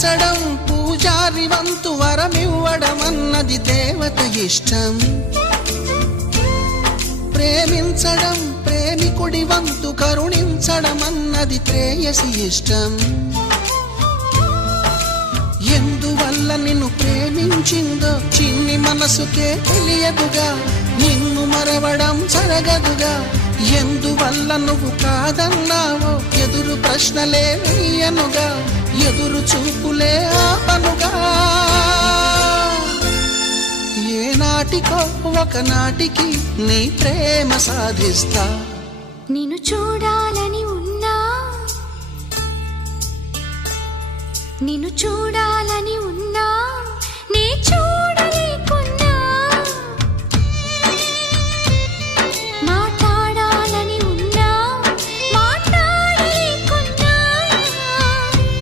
పూజించడం పూజారి వంతు వరమివ్వడం అన్నది దేవత ఇష్టం. ప్రేమించడం ప్రేమికుడి వంతు కరుణించడం అన్నది ప్రేయసి ఇష్టం. ఎందువల్ల నిన్ను ప్రేమించిందో చిన్ని మనసుకే తెలియదుగా, నిన్ను మరవడం జరగదుగా. ఎందువల్ల నువ్వు కాదన్నావో ఎదురు ప్రశ్నలే వేయనుగా, ఎదురు చూపులే ఆపనుగా. ఏనాటికో ఒకనాటికి నీ ప్రేమ సాధిస్తా. నిన్ను చూడాలని ఉన్నా, నిన్ను చూడాలని ఉన్నా